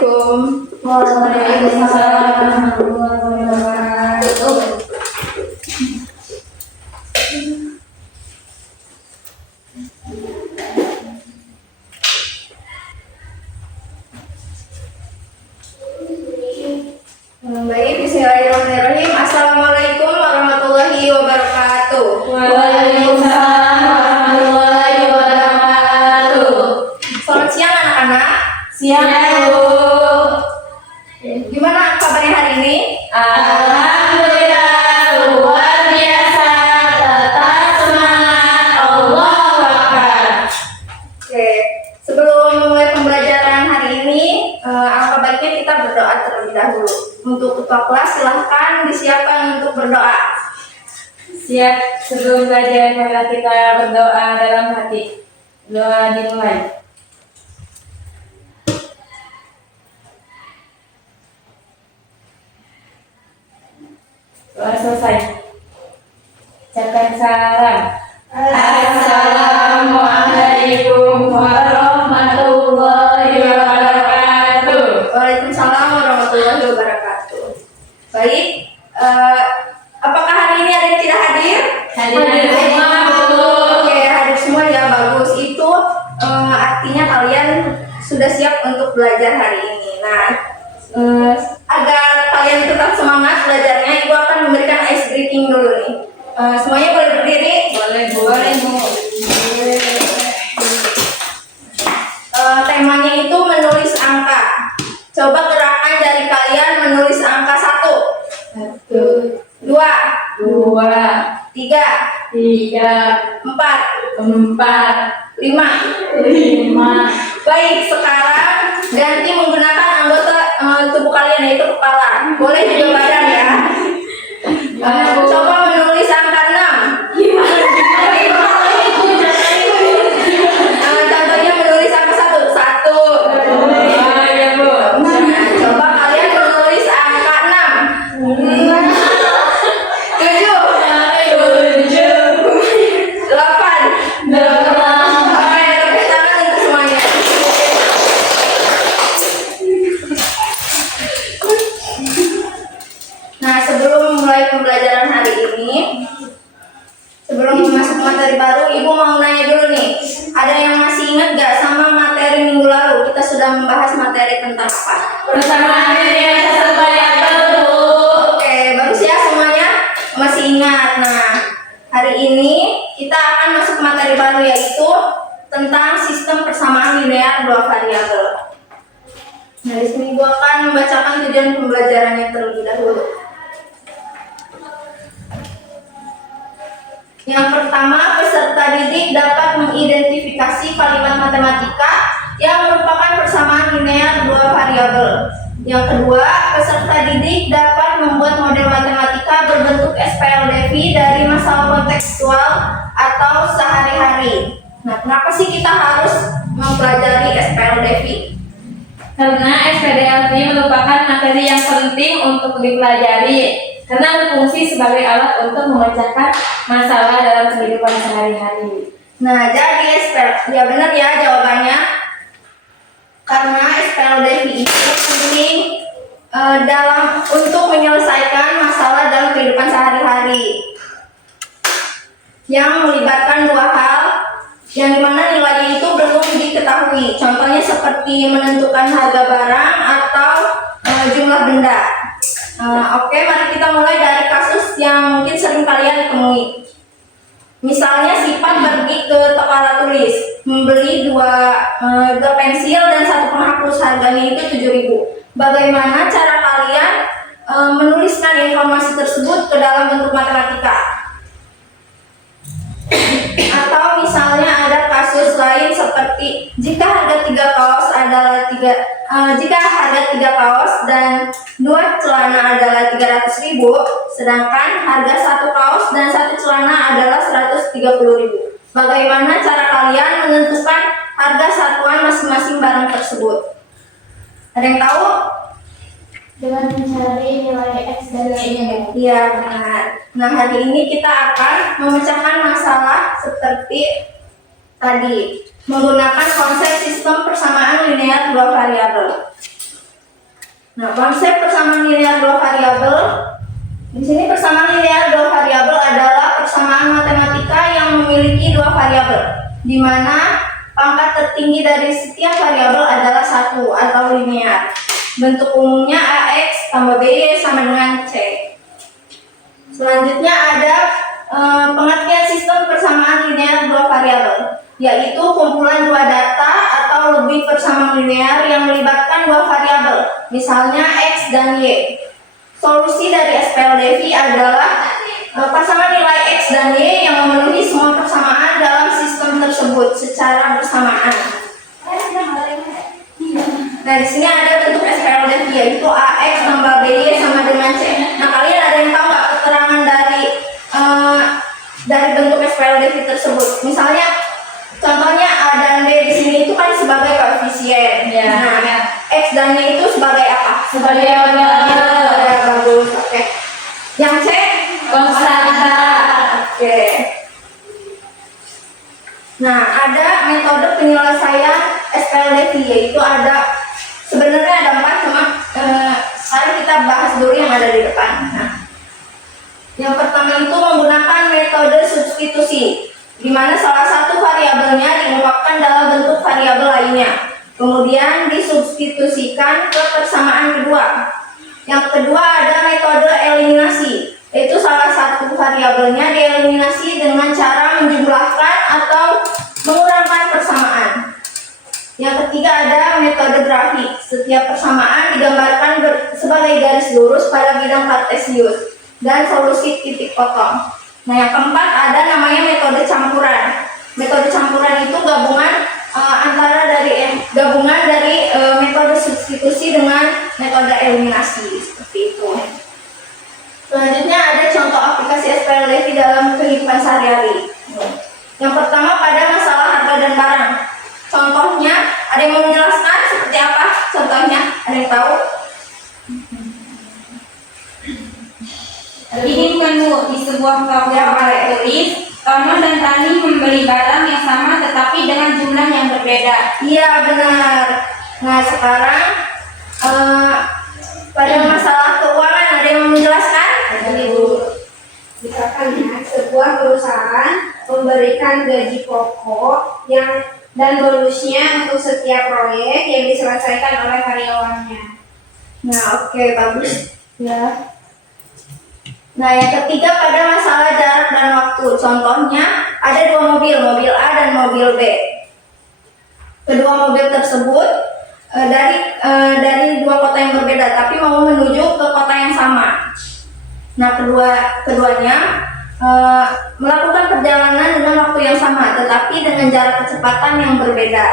Assalamualaikum. Waalaikumsalam warahmatullahi wabarakatuh. Baik, bismillahirrahmanirrahim. Assalamualaikum warahmatullahi wabarakatuh. Waalaikumsalam warahmatullahi wabarakatuh. Selamat siang anak-anak. Siang, Bu. Gimana kabarnya hari ini? Alhamdulillah, luar biasa, tetap semangat, Allahu Akbar. Oke, sebelum memulai pembelajaran hari ini, alangkah baiknya kita berdoa terlebih dahulu. Untuk ketua kelas silahkan disiapkan untuk berdoa. Siap, sebelum belajar mari kita berdoa dalam hati. Doa dimulai. Doa selesai. Ucapkan salam. Assalamualaikum warahmatullahi wabarakatuh. Waalaikumsalam warahmatullahi wabarakatuh. Baik, apakah hari ini ada yang tidak hadir? Hadir semua, Bu. Oke, hadir semua ya, bagus. Itu artinya kalian sudah siap untuk belajar hari ini. Nah, agar kalian tetap semangat belajarnya, Ibu akan memberikan ice breaking dulu nih. Semuanya boleh berdiri? Boleh, Bu. Boleh, Bu. Temanya itu menulis angka. Coba gerakan dari kalian menulis angka 1, 2, 3, 4, 5. Baik, sekarang ganti menggunakan anggota tubuh kalian, yaitu kepala. Boleh juga badan ya. Coba menulis angka 6. Contohnya menulis angka 1. Ya, Bu. Nah, coba kalian menulis angka 6. 7, 8. Oke, tepuk tangan untuk semuanya. Nah, sebelum mulai pembelajaran hari ini, sebelum masuk materi baru, Ibu mau nanya dulu nih. Ada yang masih ingat gak sama materi minggu lalu? Kita sudah membahas materi tentang apa? Persamaan realitas variabel, Bu. Oke, bagus ya semuanya masih ingat. Nah, hari ini kita akan masuk materi baru, yaitu tentang sistem persamaan linear dua variabel. Nah, di sini Ibu akan membacakan tujuan pembelajarannya terlebih dahulu. Yang pertama, peserta didik dapat mengidentifikasi kalimat matematika yang merupakan persamaan linear dua variabel. Yang kedua, peserta didik dapat membuat model matematika berbentuk SPLDV dari masalah kontekstual atau sehari-hari. Nah, kenapa sih kita harus mempelajari SPLDV? Karena SPLDV merupakan materi yang penting untuk dipelajari karena berfungsi sebagai alat untuk memecahkan masalah dalam kehidupan sehari-hari. Nah, jadi ya benar ya jawabannya. Karena SPLDV itu penting untuk menyelesaikan masalah dalam kehidupan sehari-hari yang melibatkan dua hal yang dimana nilainya itu belum diketahui. Contohnya seperti menentukan harga barang atau jumlah benda. Oke, mari kita mulai dari kasus yang mungkin sering kalian temui. Misalnya sifat pergi ke toko alat tulis, membeli dua pensil dan satu penghapus, harganya itu 7.000. Bagaimana cara kalian menuliskan informasi tersebut ke dalam bentuk matematika? Atau misalnya ada kasus lain seperti jika harga 3 kaos dan 2 celana adalah 300.000, sedangkan harga 1 kaos dan 1 celana adalah 130.000. Bagaimana cara kalian menentukan harga satuan masing-masing barang tersebut? Ada yang tahu? Dengan mencari nilai X dan Y-nya. Iya, benar. Nah, hari ini kita akan memecahkan masalah seperti tadi, menggunakan konsep sistem persamaan linear dua variabel. Nah, konsep persamaan linear dua variabel. Di sini persamaan linear dua variabel adalah persamaan matematika yang memiliki dua variabel, di mana pangkat tertinggi dari setiap variabel adalah 1 atau linear. Bentuk umumnya AX tambah BY sama dengan C. Selanjutnya ada pengertian sistem persamaan linear dua variabel, yaitu kumpulan dua data atau lebih persamaan linear yang melibatkan dua variabel, misalnya X dan Y. Solusi dari SPLDV adalah pasangan nilai X dan Y yang memenuhi semua persamaan dalam sistem tersebut secara bersamaan. Nah, di sini ada bentuk SPLDV, yaitu AX tambah BY sama dengan C. Nah, kalian ada yang tahu nggak keterangan dari bentuk SPLDV tersebut? Misalnya, contohnya A dan B di sini itu kan sebagai koefisien. Ya. Nah, X dan Y itu sebagai apa? Sebagai variabel. Bagus. Oke. Yang C Konstanta. Oke. Nah, ada metode penyelesaian SPLDV, yaitu sebenarnya ada 4, cuma sekarang kita bahas dulu yang ada di depan. Nah, yang pertama itu menggunakan metode substitusi, di mana salah satu variabelnya diungkapkan dalam bentuk variabel lainnya, kemudian disubstitusikan ke persamaan kedua. Yang kedua ada metode eliminasi, yaitu salah satu variabelnya dieliminasi dengan cara menjumlahkan atau mengurangkan persamaan. Yang ketiga ada metode grafik. Setiap persamaan digambarkan sebagai garis lurus pada bidang kartesius dan solusi titik potong. Nah, yang keempat ada namanya metode campuran. Metode campuran itu gabungan dari metode substitusi dengan metode eliminasi, seperti itu. Selanjutnya ada contoh aplikasi SPLDV dalam kehidupan sehari-hari. Yang pertama pada masalah harga dan barang. Contohnya, ada yang mau menjelaskan seperti apa? Contohnya, ada yang tahu? Ini menu di sebuah toko tulis, Tono dan Tani membeli barang yang sama tetapi dengan jumlah yang berbeda. Iya, benar. Nah, sekarang pada masalah keuangan ada yang mau menjelaskan? Misalkan ya, sebuah perusahaan memberikan gaji pokok dan bonusnya untuk setiap proyek yang diselesaikan oleh karyawannya. Nah, oke, bagus. Ya. Nah, yang ketiga pada masalah jarak dan waktu. Contohnya, ada dua mobil A dan mobil B. Kedua mobil tersebut dari dua kota yang berbeda, tapi mau menuju ke kota yang sama. Nah, keduanya melakukan perjalanan dengan waktu yang sama, tetapi dengan jarak kecepatan yang berbeda.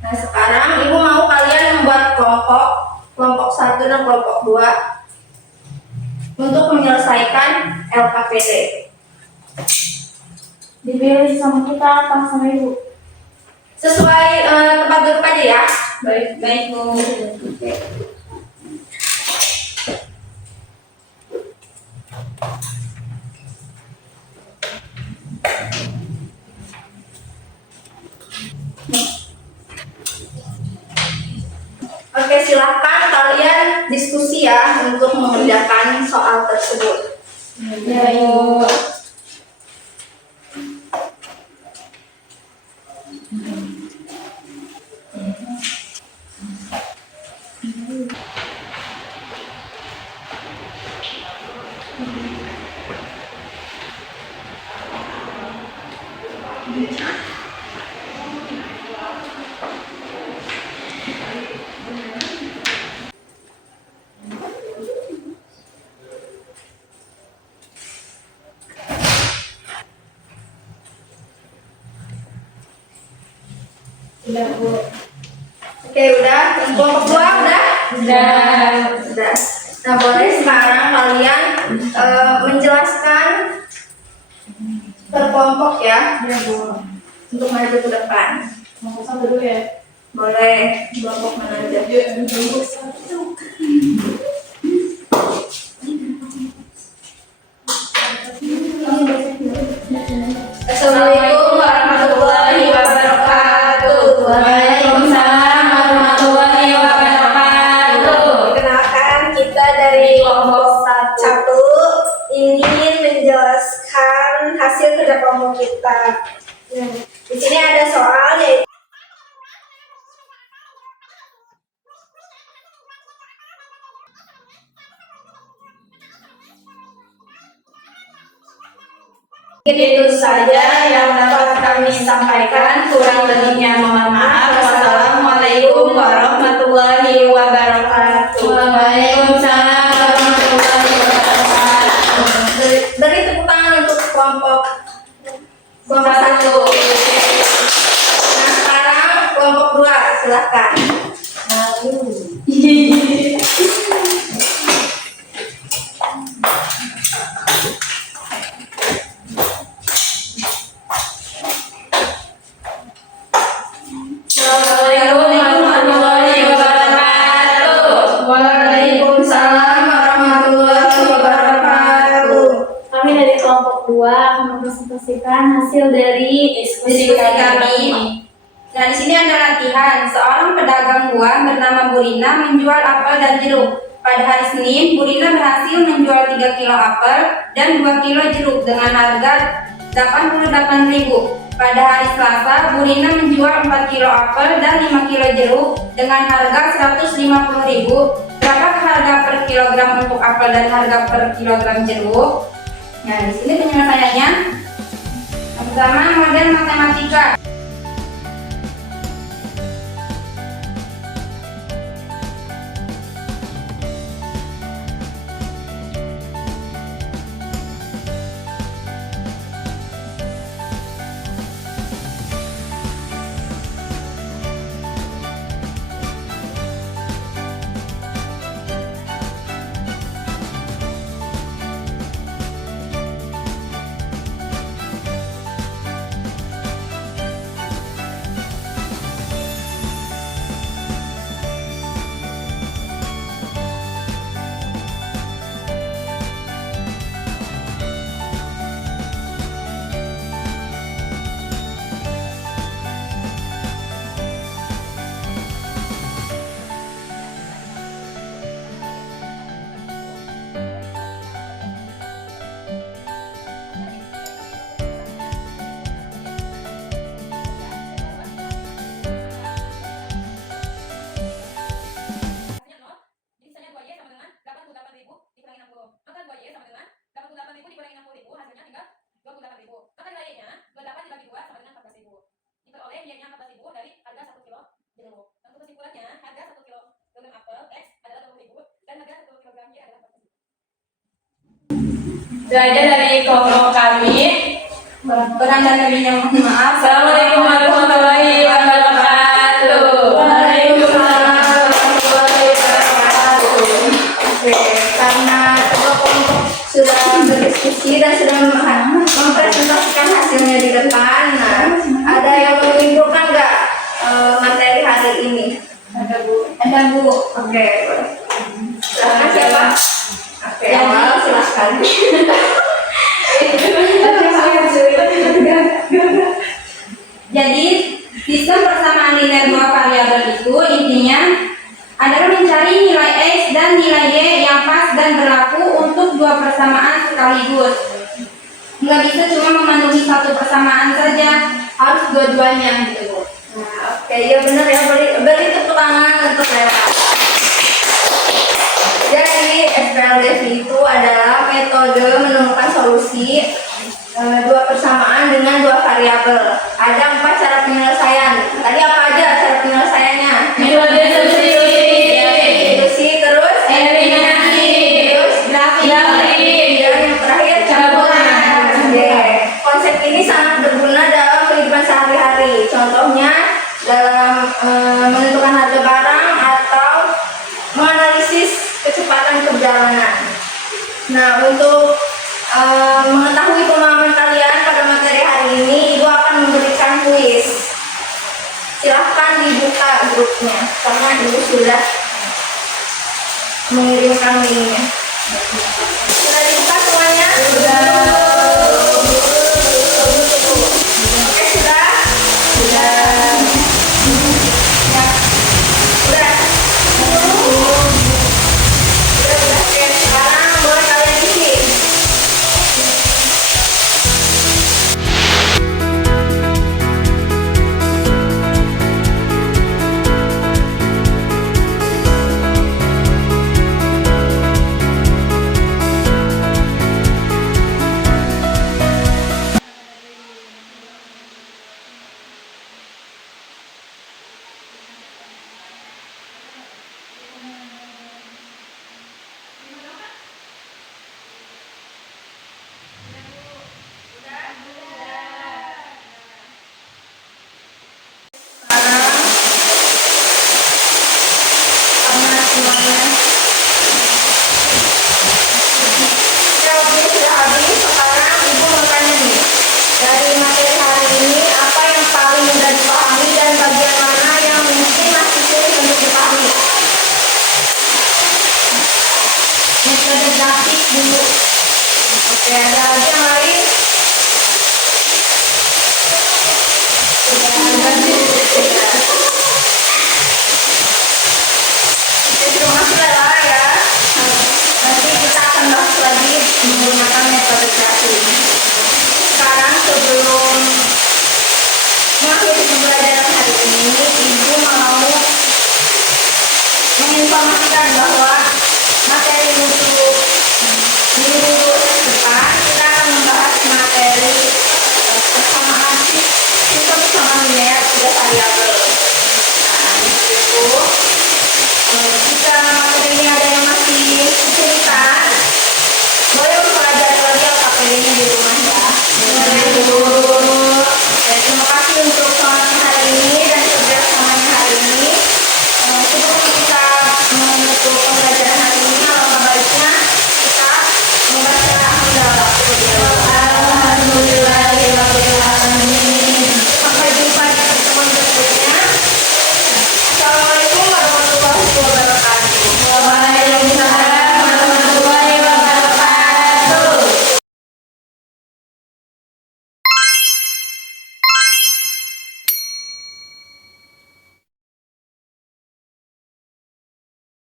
Nah, sekarang ibu mau kalian membuat kelompok 1 dan kelompok 2 untuk menyelesaikan LKPD. Dipilih sama kita apa sama ibu? Sesuai tempat duduk aja ya. Baik Bu. Oke, silahkan kalian diskusi ya untuk mengerjakan soal tersebut. Ya, Ibu. Sudah Bu. Oke, udah. Kelompok 2 udah? Sudah. Nah, boleh sekarang kalian menjelaskan per kelompok ya. Ya Bu. Untuk maju ke depan. Mau satu dulu ya. Boleh kelompok mana aja. Assalamualaikum warahmatullahi wabarakatuh. Waalaikumsalam warahmatullahi wabarakatuh. saja yang dapat kami sampaikan. Kurang lebihnya mohon maaf. Wassalamualaikum warahmatullahi wabarakatuh. Waalaikumsalam warahmatullahi wabarakatuh. Beri tepuk tangan untuk kelompok satu. Nah sekarang kelompok 2 silakan. Assalamualaikum warahmatullahi wabarakatuh. Waalaikumsalam warahmatullahi wabarakatuh. Kami dari kelompok 2 akan mempresentasikan hasil dari Diskusi kami. Nah, di sini ada latihan. Seorang pedagang buah bernama Burina menjual apel dan jeruk. Pada hari Senin, Burina berhasil menjual 3 kilo apel dan 2 kilo jeruk dengan harga 88.000. Pada hari Selasa, Burina menjual 4 kilo apel dan 5 kilo jeruk dengan harga 150.000. Berapa harga per kilogram untuk apel dan harga per kilogram jeruk? Nah, di sini penyelesaiannya. Yang pertama, model matematika. Belajar dari kelompok kami. Kurang dan lebihnya mohon maaf. Assalamualaikum warahmatullahi wabarakatuh. Waalaikumsalam warahmatullahi wabarakatuh. Oke, karena kedua kelompok sudah berdiskusi dan sudah mempresentasikan hasilnya di depan. Nah, ada yang mau menyimpulkan nggak materi hari ini? Ada Bu. Oke, boleh. Silakan siapa? Oke, awal silakan. Jadi sistem persamaan linear dua variabel itu intinya adalah mencari nilai X dan nilai Y yang pas dan berlaku untuk dua persamaan sekaligus. Nggak bisa cuma memenuhi satu persamaan saja, harus dua-duanya gitu Bu. Nah, oke, ya benar ya, beri tepuk tangan untuk saya. Jadi SPLDV itu adalah metode menemukan solusi dua persamaan dengan dua variabel. Ada 4 cara penyelesaian. Tadi apa aja cara penyelesaiannya? Metode Substitusi, terus eliminasi, terus grafik, dan yang terakhir campuran. Konsep ini sangat berguna dalam kehidupan sehari-hari. Contohnya dalam menentukan harga barang atau menganalisis kecepatan perjalanan. Nah, untuk mengetahui pemahaman kalian pada materi hari ini, Ibu akan memberikan kuis. Silahkan dibuka grupnya, karena Ibu sudah mengirimkan linknya. Sudah dibuka semuanya? Sudah. Oke, sudah? Sudah. Ya. Udah. Oke, sekarang boleh kalian isi. mengakhiri pembelajaran hari ini, Ibu mau menginformasikan bahwa materi